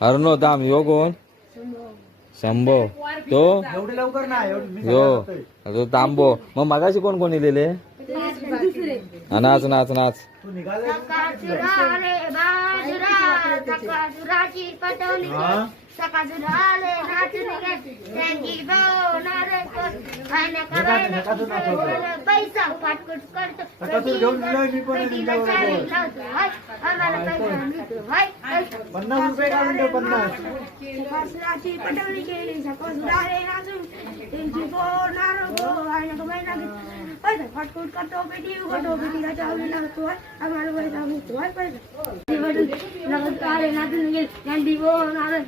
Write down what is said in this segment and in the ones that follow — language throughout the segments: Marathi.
अर्नो थांब यो कोण शंभो तो एवढे लवकर नाही यो तो तांबो मग मगाशी कोण कोण इलेले नाच नाच नाच तू निघाले घेऊन मी पण 50 रुपये काढून ठेव 50 पटवणी केली सकाळी त्यांची फाटकूट करतो पेटी उघडतो पेटीला चावली लागतो आम्हाला पैसा मिळतो पैसा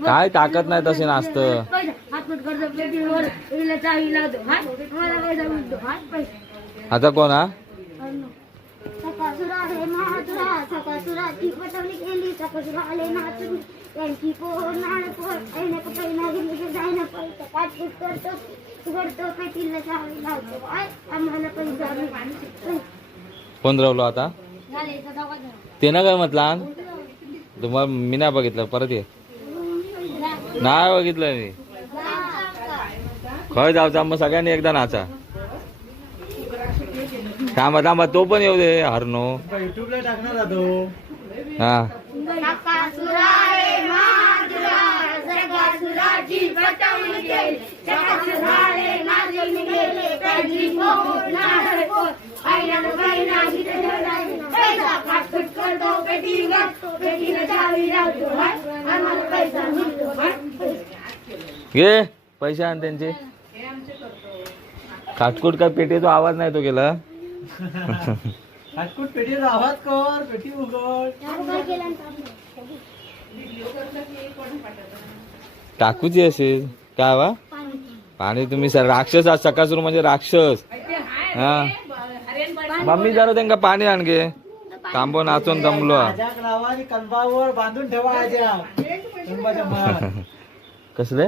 काय ताकद नाही तसे नाचत फाटकूट करतो पेटीवर चावी लागतो आम्हाला पैसा मिळतो पैसा आता कोण हा सकासुरा हे महासुरा सकासुराची पटवणी केली सकासुरा आले नाचून त्यांची पोर नाळ पोर ऐनक पैना घेतली जायना पैसा काटकुट करतो उघडतो पेटीला चावी लावतो आम्हाला पैसा मिळतो कोण रावलो आता ते ना काय म्हटलं तुम्हाला मी नाही बघितलं परत ये नाही बघितलं मी खय जाऊचा मग सगळ्यांनी एकदा नाचा थांबा थांबा तो पण येऊ दे हरनो युट्यूबला टाकणार तो हा सकासुरा हे महासुरा सकासुराची पटवणी केली सकासुरा हे नाचून गेले त्यांची पोर नाळ पोर ऐनक पैना घेतली जायना पैसा काटकुट करतो पेटी उघडतो पेटीला चावी लावतो आम्हाला पैसा मिळतो घे पैसे आण त्यांचे खाटकूट काय पेटीचा आवाज नाही तो केला फाटकूट पेटीचा आवाज कर पेटी उघड टाकूची असेल काय वा पाणी तुम्ही सर राक्षस आज सकाळसूर म्हणजे राक्षस हा मम्मी जरा त्यांना पाणी आणगे तांबो नाचून दमलो आजाक लावा आणि कणबावर बांधून ठेवा आजा कसले